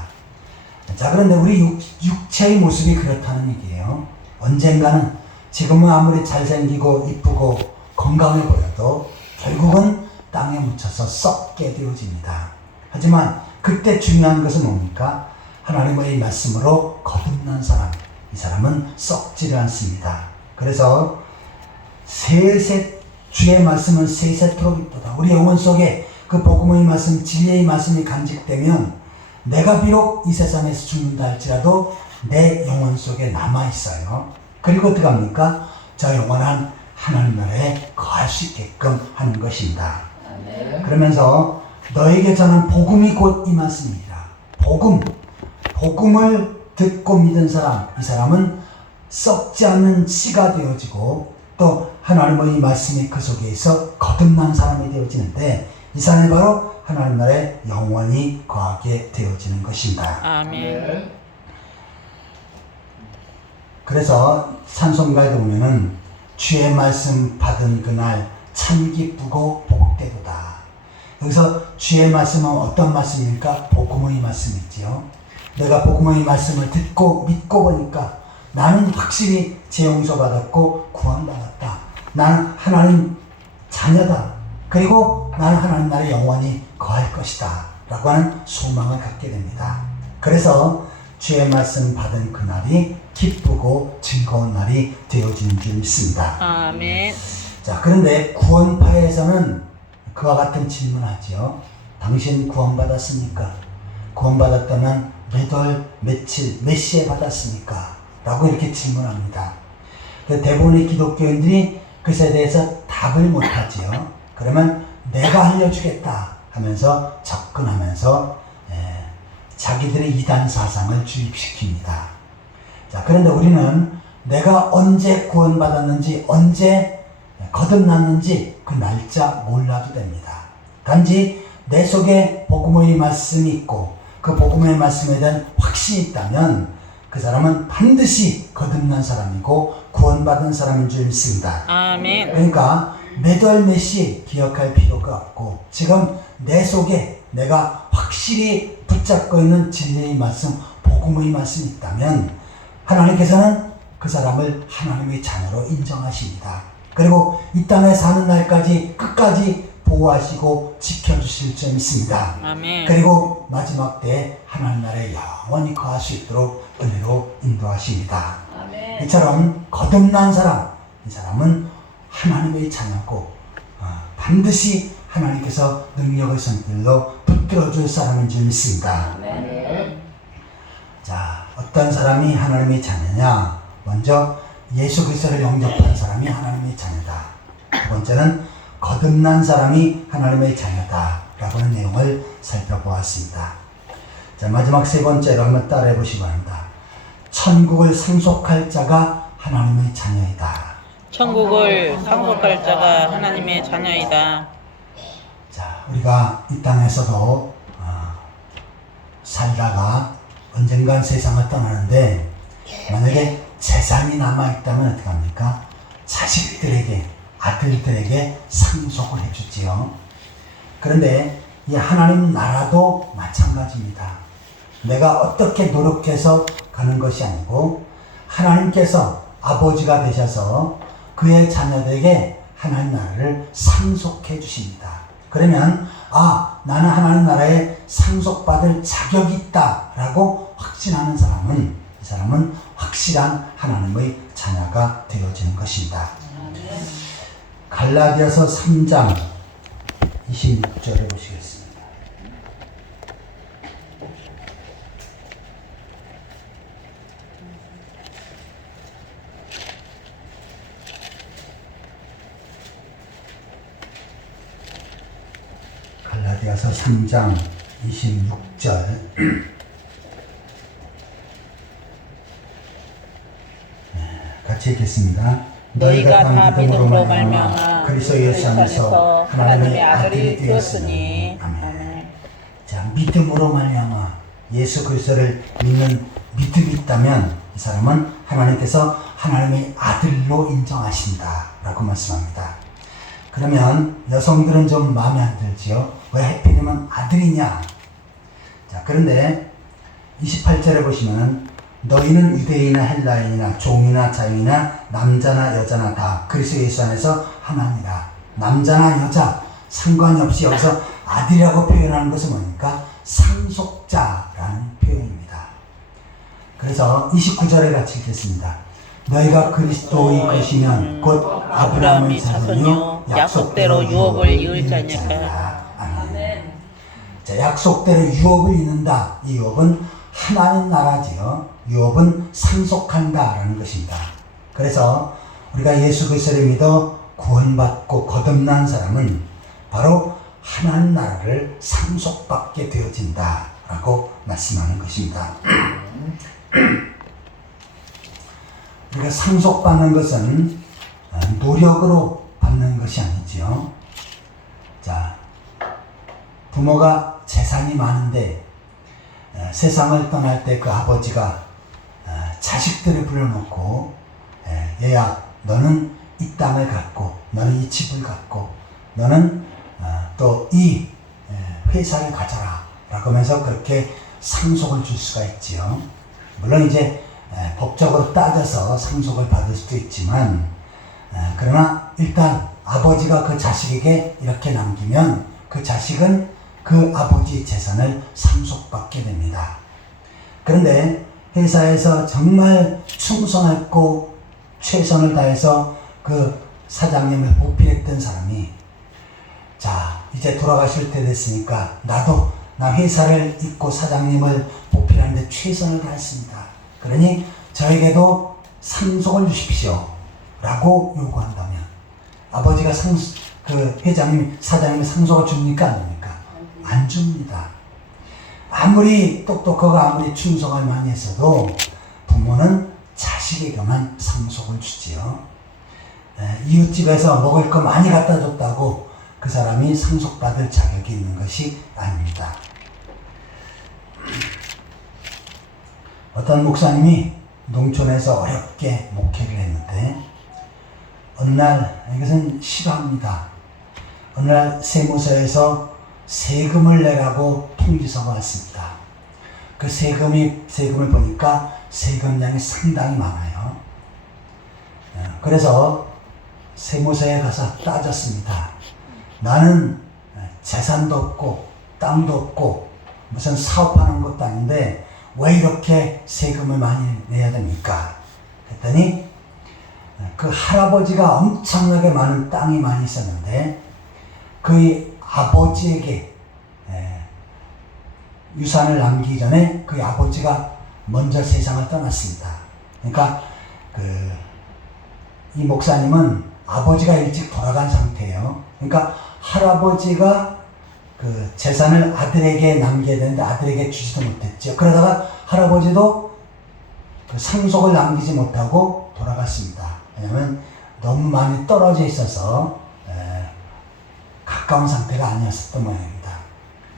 자, 그런데 우리 육체의 모습이 그렇다는 얘기예요. 언젠가는 지금은 아무리 잘생기고 이쁘고 건강해 보여도 결국은 땅에 묻혀서 썩게 되어집니다. 하지만 그때 중요한 것은 뭡니까? 하나님의 말씀으로 거듭난 사람, 이 사람은 썩지를 않습니다. 그래서 주의 말씀은 세세토록 있도다. 우리 영혼 속에 그 복음의 말씀, 진리의 말씀이 간직되면 내가 비록 이 세상에서 죽는다 할지라도 내 영혼 속에 남아있어요. 그리고 어떻게 합니까? 저 영원한 하나님 나라에 거할 수 있게끔 하는 것입니다. 그러면서 너에게 전한 복음이 곧 이 말씀이라. 복음을 듣고 믿은 사람, 이 사람은 썩지 않는 씨가 되어지고 또 하나님의 말씀이 그 속에 있어 거듭난 사람이 되어지는데 이 사람이 바로 하나님 나라에 영원히 거하게 되어지는 것입니다. 아멘. 그래서 찬송가에 보면은 주의 말씀 받은 그날 참 기쁘고 복되도다. 여기서 주의 말씀은 어떤 말씀입니까? 복음의 말씀이지요. 내가 복음의 말씀을 듣고 믿고 보니까 나는 확실히 죄 용서 받았고 구원받았다. 나는 하나님 자녀다. 그리고 나는 하나님 나라에 영원히 거할 것이다. 라고 하는 소망을 갖게 됩니다. 그래서 주의 말씀 받은 그날이 기쁘고 즐거운 날이 되어지는 줄 믿습니다. 아멘. 자, 그런데 구원파에서는 그와 같은 질문하지요. 당신 구원받았습니까? 구원받았다면 몇 월, 며칠, 몇 시에 받았습니까? 라고 이렇게 질문합니다. 대부분의 기독교인들이 그것에 대해서 답을 못하지요. 그러면 내가 알려주겠다 하면서 접근하면서 자기들의 이단 사상을 주입시킵니다. 자, 그런데 우리는 내가 언제 구원받았는지, 언제 거듭났는지 그 날짜 몰라도 됩니다. 단지 내 속에 복음의 말씀이 있고 그 복음의 말씀에 대한 확신이 있다면 그 사람은 반드시 거듭난 사람이고 구원받은 사람인 줄 믿습니다. 아멘. 그러니까 몇 월 몇 시 기억할 필요가 없고 지금 내 속에 내가 확실히 붙잡고 있는 진리의 말씀, 복음의 말씀이 있다면 하나님께서는 그 사람을 하나님의 자녀로 인정하십니다. 그리고 이 땅에 사는 날까지 끝까지 보호하시고 지켜주실 줄 믿습니다. 아멘. 그리고 마지막 때 하나님 나라에 영원히 거할 수 있도록 은혜로 인도하십니다. 아멘. 이처럼 거듭난 사람, 이 사람은 하나님의 자녀고 반드시 하나님께서 능력의 손길로 붙들어줄 사람인 줄 믿습니다. 아멘. 자, 어떤 사람이 하나님의 자녀냐? 먼저 예수 그리스도를 영접한 사람이 하나님의 자녀다. 두 번째는 거듭난 사람이 하나님의 자녀다 라고 하는 내용을 살펴보았습니다. 자, 마지막 세 번째로 한번 따라해 보시기 바랍니다. 천국을 상속할 자가 하나님의 자녀이다. 천국을 상속할 자가 하나님의 자녀이다. 자, 우리가 이 땅에서도 살다가 언젠간 세상을 떠나는데 만약에 재산이 남아있다면 어떻게 합니까? 자식들에게, 아들들에게 상속을 해주지요. 그런데 이 하나님 나라도 마찬가지입니다. 내가 어떻게 노력해서 가는 것이 아니고 하나님께서 아버지가 되셔서 그의 자녀들에게 하나님 나라를 상속해 주십니다. 그러면 나는 하나님 나라에 상속받을 자격이 있다라고 확신하는 사람은 이 사람은 확실한 하나님의 자녀가 되어지는 것입니다. 갈라디아서 3장 26절을 보시겠습니다. 갈라디아서 3장 26절 같이 읽겠습니다. 너희가 다 믿음으로 말미암아 그리스도 예수 안에서 하나님의 아들이 되었으니. 아멘. 자, 믿음으로 말미암아 예수 그리스도를 믿는 믿음이 있다면 이 사람은 하나님께서 하나님의 아들로 인정하신다라고 말씀합니다. 그러면 여성들은 좀 마음에 안 들지요. 왜 하필이면 아들이냐? 자, 그런데 28절에 보시면 너희는 유대인이나 헬라인이나 종이나 자유이나 남자나 여자나 다 그리스도 예수 안에서 하나니라. 남자나 여자 상관이 없이 여기서 아들이라고 표현하는 것은 뭡니까? 상속자라는 표현입니다. 그래서 29절에 같이 읽겠습니다. 너희가 그리스도의 것이면 곧 아브라함의 자손이요 약속대로 유업을 이을 자니까. 아멘. 자, 약속대로 유업을 이룬다. 이 유업은 하나님 나라지요. 유업은 상속한다라는 것입니다. 그래서 우리가 예수 그리스도를 믿어 구원받고 거듭난 사람은 바로 하나님 나라를 상속받게 되어진다라고 말씀하는 것입니다. 우리가 상속받는 것은 노력으로 받는 것이 아니지요. 자, 부모가 재산이 많은데 세상을 떠날 때 그 아버지가 자식들을 불러놓고 얘야 너는 이 땅을 갖고 너는 이 집을 갖고 너는 또 이 회사를 가져라 라고 하면서 그렇게 상속을 줄 수가 있지요. 물론 이제 법적으로 따져서 상속을 받을 수도 있지만 그러나 일단 아버지가 그 자식에게 이렇게 남기면 그 자식은 그 아버지의 재산을 상속받게 됩니다. 그런데 회사에서 정말 충성했고 최선을 다해서 그 사장님을 보필했던 사람이 자 이제 돌아가실 때 됐으니까 나 회사를 잊고 사장님을 보필하는데 최선을 다했습니다. 그러니 저에게도 상속을 주십시오 라고 요구한다면 아버지가 그 사장님이 상속을 줍니까 안 줍니까? 안 줍니다. 아무리 똑똑하고 아무리 충성을 많이 했어도 부모는 자식에게만 상속을 주지요. 이웃집에서 먹을 거 많이 갖다 줬다고 그 사람이 상속받을 자격이 있는 것이 아닙니다. 어떤 목사님이 농촌에서 어렵게 목회를 했는데 어느 날 이것은 실화입니다. 어느 날 세무서에서 세금을 내라고 통지서가 왔습니다. 그 세금을 보니까 세금량이 상당히 많아요. 그래서 세무서에 가서 따졌습니다. 나는 재산도 없고 땅도 없고 무슨 사업하는 것도 아닌데 왜 이렇게 세금을 많이 내야 됩니까? 그랬더니 그 할아버지가 엄청나게 많은 땅이 많이 있었는데 그의 아버지에게 유산을 남기기 전에 그 아버지가 먼저 세상을 떠났습니다. 그러니까 이 목사님은 아버지가 일찍 돌아간 상태예요. 그러니까 할아버지가 그 재산을 아들에게 남겨야 되는데 아들에게 주지도 못했죠. 그러다가 할아버지도 그 상속을 남기지 못하고 돌아갔습니다. 왜냐하면 너무 많이 떨어져 있어서 가까운 상태가 아니었었던 모양입니다.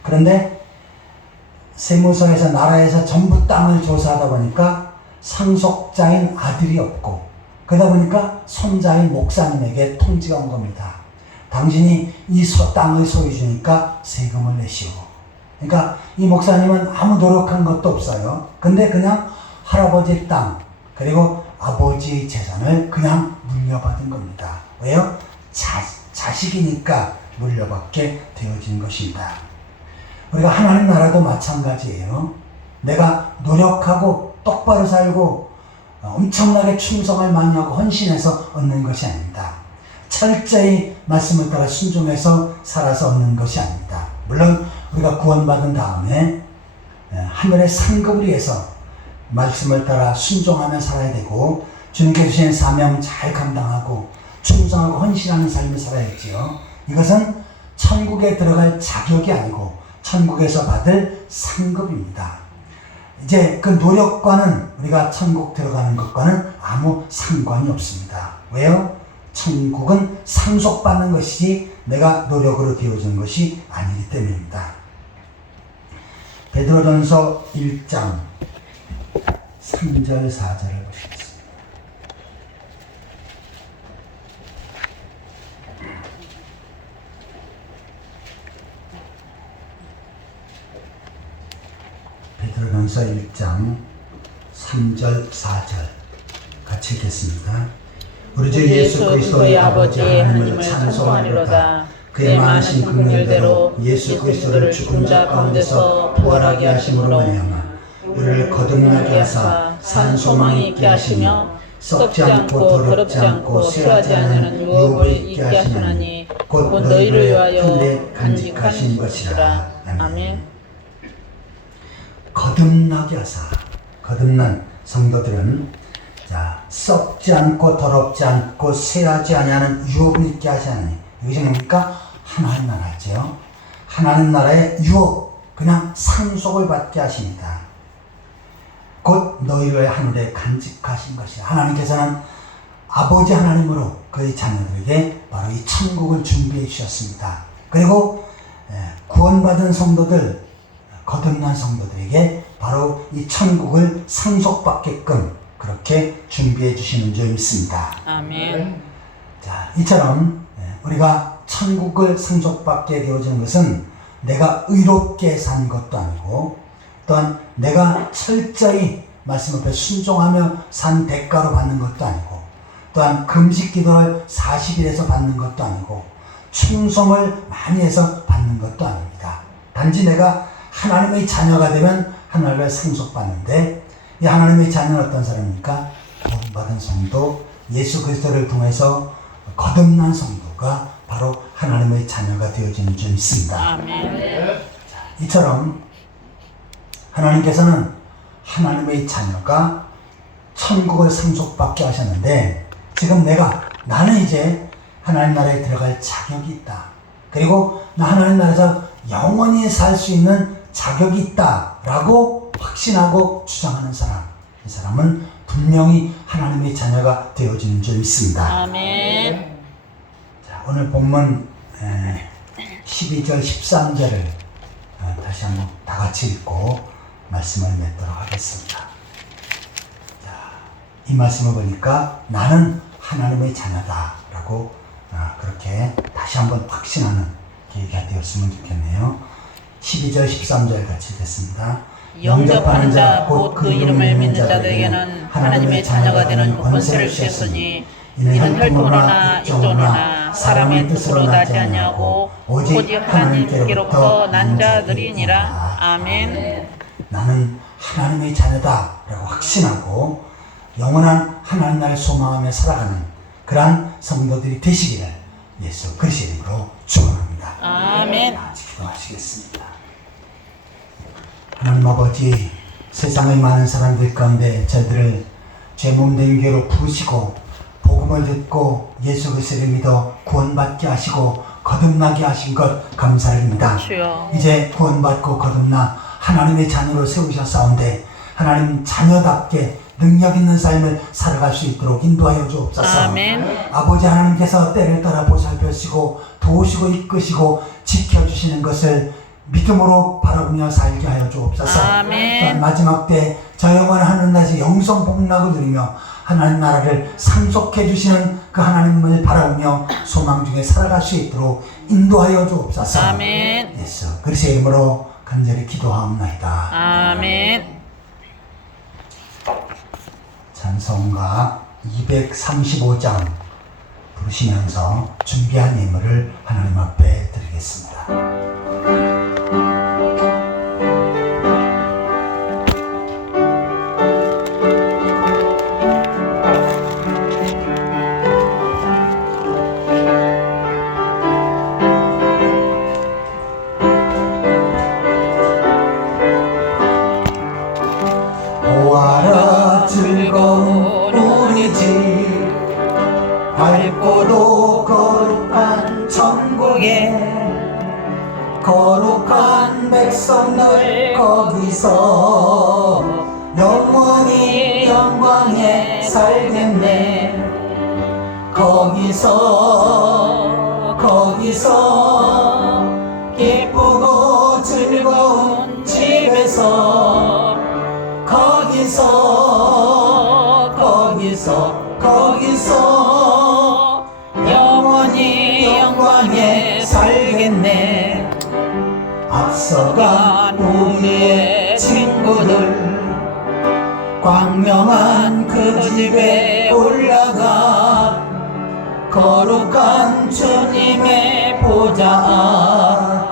그런데 세무서에서 나라에서 전부 땅을 조사하다 보니까 상속자인 아들이 없고 그러다 보니까 손자인 목사님에게 통지가 온 겁니다. 당신이 이 땅을 소유주니까 세금을 내시오. 그러니까 이 목사님은 아무 노력한 것도 없어요. 근데 그냥 할아버지의 땅 그리고 아버지의 재산을 그냥 물려받은 겁니다. 왜요? 자식이니까 물려받게 되어진 것입니다. 우리가 하나님 나라도 마찬가지예요. 내가 노력하고 똑바로 살고 엄청나게 충성을 많이 하고 헌신해서 얻는 것이 아닙니다. 철저히 말씀을 따라 순종해서 살아서 얻는 것이 아닙니다. 물론 우리가 구원받은 다음에 하늘의 상급을 위해서 말씀을 따라 순종하며 살아야 되고 주님께 주신 사명 잘 감당하고 충성하고 헌신하는 삶을 살아야지요. 이것은 천국에 들어갈 자격이 아니고 천국에서 받을 상급입니다. 이제 그 노력과는 우리가 천국 들어가는 것과는 아무 상관이 없습니다. 왜요? 천국은 상속받는 것이지 내가 노력으로 되어진 것이 아니기 때문입니다. 베드로전서 1장 3절 4절을 보시겠습니다. 베드로전서 1장 3절 4절 같이 읽겠습니다. 우리 주 예수 그리스도의 아버지 하나님을 찬송하리로다. 그의 많으신 긍휼대로 예수 그리스도를 죽은 자 가운데서 부활하게 하심으로 말미암아 우리를 거듭나게 하사 산 소망이 있게 하시며 썩지 않고 더럽지 않고 쇠하지 않는 유업을 있게 하시나니 곧 너희를 위하여 간직하신 것이라. 아멘. 거듭나게 하사, 거듭난 성도들은 썩지 않고 더럽지 않고 쇠하지 아니하는 유업을 있게 하시나니, 이것이 뭡니까? 하나님 나라죠. 하나님 나라의 유업, 그냥 상속을 받게 하십니다. 곧 너희를 하늘에 간직하신 것이라. 하나님께서는 아버지 하나님으로 그의 자녀들에게 바로 이 천국을 준비해 주셨습니다. 그리고 구원받은 성도들, 거듭난 성도들에게 바로 이 천국을 상속받게끔 그렇게 준비해 주시는 줄 믿습니다. 아멘. 자, 이처럼 우리가 천국을 상속받게 되어지는 것은 내가 의롭게 산 것도 아니고, 또한 내가 철저히 말씀 앞에 순종하며 산 대가로 받는 것도 아니고, 또한 금식 기도를 40일에서 받는 것도 아니고, 충성을 많이 해서 받는 것도 아닙니다. 단지 내가 하나님의 자녀가 되면 하나님을 상속받는데, 이 하나님의 자녀는 어떤 사람입니까? 구원받은 성도, 예수 그리스도를 통해서 거듭난 성도가 바로 하나님의 자녀가 되어지는 줄 믿습니다. 아멘. 이처럼 하나님께서는 하나님의 자녀가 천국을 상속받게 하셨는데, 지금 나는 이제 하나님 나라에 들어갈 자격이 있다. 그리고 나 하나님 나라에서 영원히 살 수 있는 자격이 있다라고 확신하고 주장하는 사람, 이 사람은 분명히 하나님의 자녀가 되어지는 줄 믿습니다. 아멘. 자, 오늘 본문 12절 13절을 다시 한번 다 같이 읽고 말씀을 맺도록 하겠습니다. 자, 이 말씀을 보니까 나는 하나님의 자녀다라고 그렇게 다시 한번 확신하는 계기가 되었으면 좋겠네요. 12절 13절 같이 읽겠습니다. 영접하는 자 곧 그 이름을 믿는 자들에게는 하나님의 자녀가 되는 권세를 주셨으니 이는 혈통으로나 육정으로나 사람의 뜻으로 나지 아니하고 오직 하나님께로부터 난 자들이니라. 아멘. 나는 하나님의 자녀다라고 확신하고 영원한 하나님 나라를 소망하며 살아가는 그러한 성도들이 되시기를 예수 그리스도의 이름으로 축원합니다. 아멘. 같이 기도하시겠습니다. 하나님 아버지, 세상의 많은 사람들 가운데 저희들을 죄 몸된 교회로 부르시고 복음을 듣고 예수 그리스도를 믿어 구원받게 하시고 거듭나게 하신 것 감사드립니다. 주여. 이제 구원받고 거듭나 하나님의 자녀로 세우셨사온데 하나님 자녀답게 능력 있는 삶을 살아갈 수 있도록 인도하여 주옵소서. 아멘. 아버지 하나님께서 때를 따라 보살펴시고 도우시고 이끄시고 지켜주시는 것을 믿음으로 바라보며 살게 하여 주옵소서. 아멘. 또한 마지막 때 저 영원한 하늘나라에서 영성 복락을 누리며 하나님 나라를 상속해 주시는 그 하나님을 바라보며 소망 중에 살아갈 수 있도록 인도하여 주옵소서. 아멘. 예수 그리스도의 이름으로 간절히 기도하옵나이다. 아멘. 찬송가 235장 부르시면서 준비한 예물을 하나님 앞에 드리겠습니다. 보아라 즐거운 우리 집 밝고도 거룩한 천국에 거룩한 백성들 거기서 영원히 영광에 살겠네. 거기서 기쁘고 즐거운 집에서 거기서 영원히 영광에 살겠네. 앞서간 우리의 친구들 광명한 그 집에 올라가 거룩한 주님의 보좌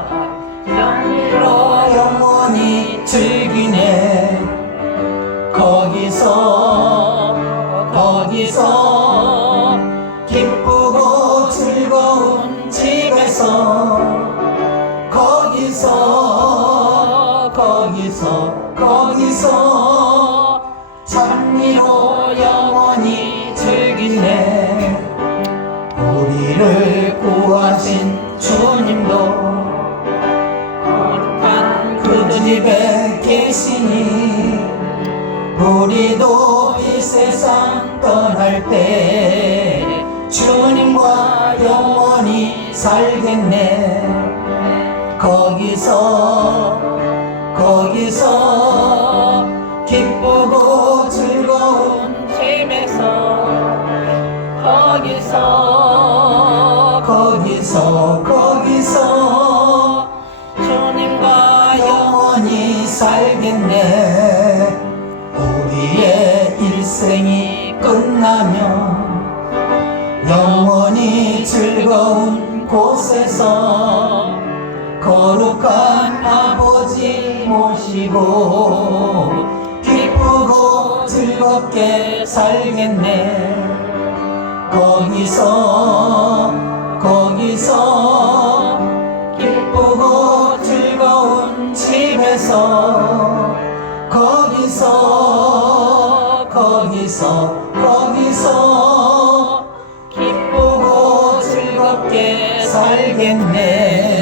영으로 영원히 즐기네. 거기서 기쁘고 즐거운 집에서 거기서 찬미로 영원히 즐기네. 우리를 구하신 주님도 거룩한 그 집에 계시니 우리도 이 세상 떠날 때 주님과 영원히 살겠네. 거기서 기쁘고 즐거운 집에서 거기서 주님과 영원히 살겠네. 우리의 일생이 끝나면 영원히 즐거운 곳에서 거룩한 아버지 모시고 기쁘고 즐겁게 살겠네. 거기서 기쁘고 즐거운 집에서 거기서 기쁘고 즐겁게 살겠네.